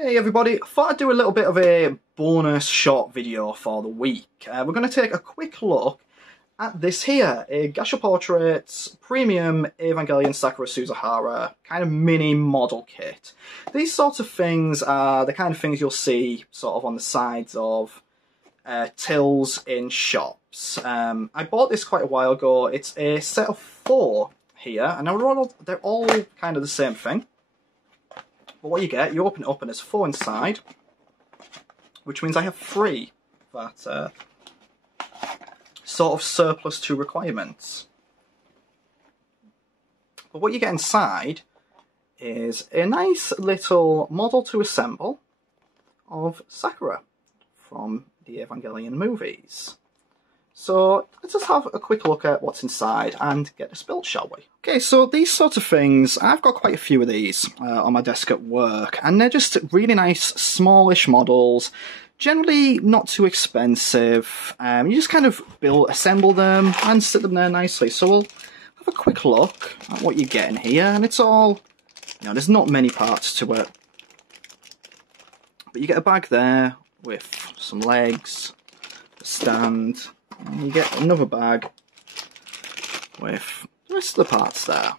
Hey everybody, I thought I'd do a little bit of a bonus short video for the week. We're going to take a quick look at this here, a Gasha Portraits Premium Evangelion Sakura Suzahara kind of mini model kit. These sorts of things are the kind of things you'll see sort of on the sides of tills in shops. I bought this quite a while ago. It's a set of 4 here, and they're all kind of the same thing. But what you get, you open it up and there's 4 inside, which means I have 3 that sort of surplus to requirements. But what you get inside is a nice little model to assemble of Sakura from the Evangelion movies. So let's just have a quick look at what's inside and get this built, shall we? Okay, so these sorts of things, I've got quite a few of these on my desk at work, and they're just really nice, smallish models, generally not too expensive. You just kind of assemble them and sit them there nicely. So we'll have a quick look at what you get in here, and it's all, there's not many parts to it. But you get a bag there with some legs, a stand, and you get another bag with the rest of the parts there.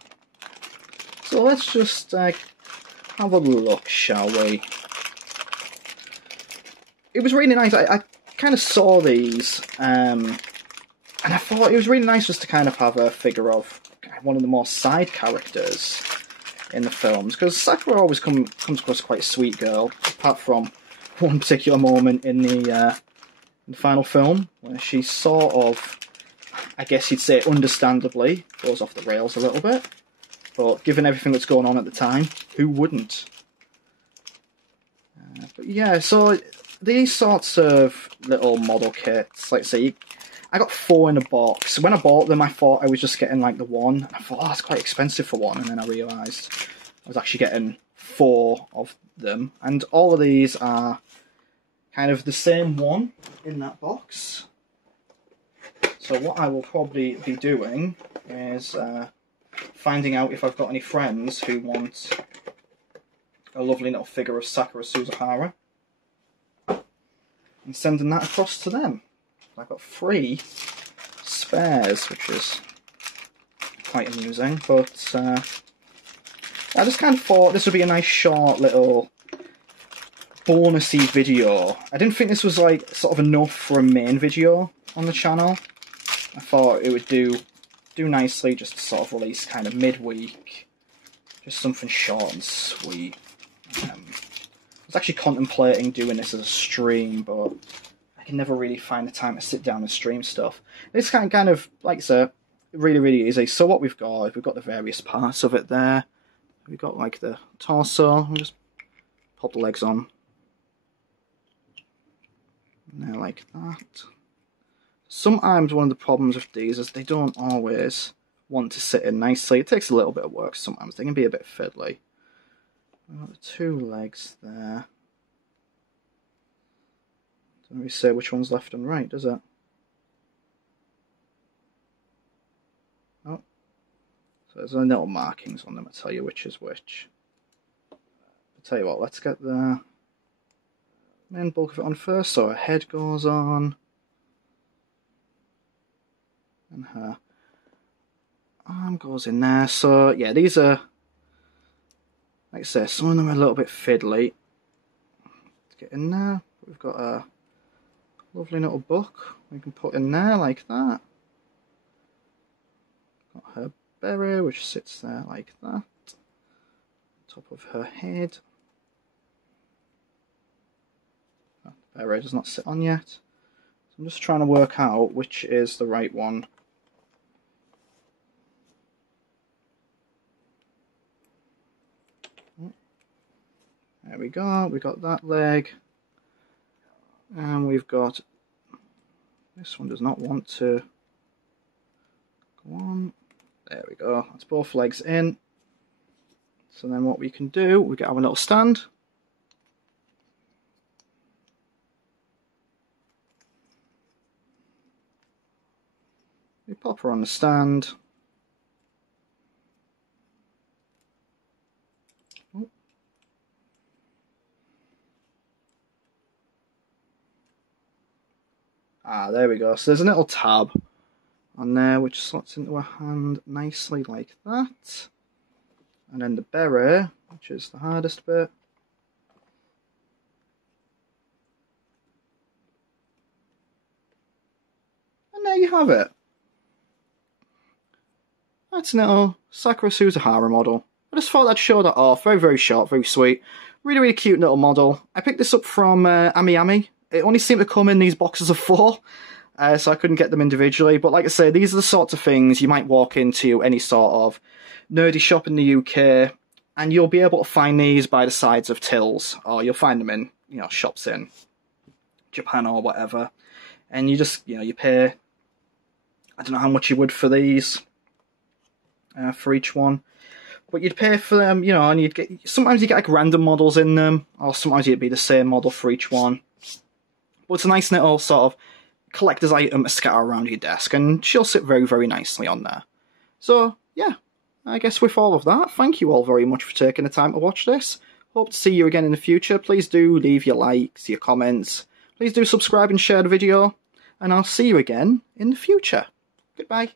So let's just have a look, shall we? It was really nice. I kind of saw these, and I thought it was really nice just to kind of have a figure of one of the more side characters in the films, because Sakura always comes across quite a sweet girl, apart from one particular moment in the final film, where she sort of, I guess you'd say understandably, goes off the rails a little bit. But given everything that's going on at the time, who wouldn't? But yeah, so these sorts of little model kits, like say, I got 4 in a box. When I bought them, I thought I was just getting like the one. I thought, oh, that's quite expensive for one. And then I realised I was actually getting 4 of them. And all of these are kind of the same one in that box. So what I will probably be doing is finding out if I've got any friends who want a lovely little figure of Sakura Suzahara and sending that across to them. I've got 3 spares, which is quite amusing, but I just kind of thought this would be a nice short little bonusy video. I didn't think this was like sort of enough for a main video on the channel. I thought it would do nicely just to sort of release kind of midweek, just something short and sweet. I was actually contemplating doing this as a stream, but I can never really find the time to sit down and stream stuff. It's kind of like I said, really easy. So what we've got the various parts of it there. We've got like the torso. We'll just pop the legs on. And they're like that. Sometimes one of the problems with these is they don't always want to sit in nicely. It takes a little bit of work sometimes. They can be a bit fiddly. We've got the 2 legs there. Doesn't really say which one's left and right, does it? Oh. So there's little markings on them to tell you which is which. I'll tell you what, let's get the main bulk of it on first. So her head goes on. And her arm goes in there. So yeah, these are, like I say, some of them are a little bit fiddly. Let's get in there. We've got a lovely little book we can put in there like that. Got her berry, which sits there like that. Top of her head. Oh, the berry does not sit on yet. So I'm just trying to work out which is the right one. There we go, we got that leg, and we've got, this one does not want to go on, there we go, that's both legs in. So then what we can do, we get our little stand. We pop her on the stand. Ah, there we go. So there's a little tab on there which slots into a hand nicely like that. And then the beret, which is the hardest bit. And there you have it. That's a little Sakura Suzahara model. I just thought I'd show that off. Very, very short, very sweet. Really, really cute little model. I picked this up from Ami. It only seemed to come in these boxes of 4, so I couldn't get them individually. But like I say, these are the sorts of things you might walk into any sort of nerdy shop in the UK, and you'll be able to find these by the sides of tills, or you'll find them in, you know, shops in Japan or whatever. And you just, you know, you pay, I don't know how much you would for these, for each one. But you'd pay for them, you know, and you'd get, sometimes you get like random models in them, or sometimes it'd be the same model for each one. But it's a nice little sort of collector's item to scatter around your desk, and she'll sit very, very nicely on there. So, yeah, I guess with all of that, thank you all very much for taking the time to watch this. Hope to see you again in the future. Please do leave your likes, your comments. Please do subscribe and share the video, and I'll see you again in the future. Goodbye.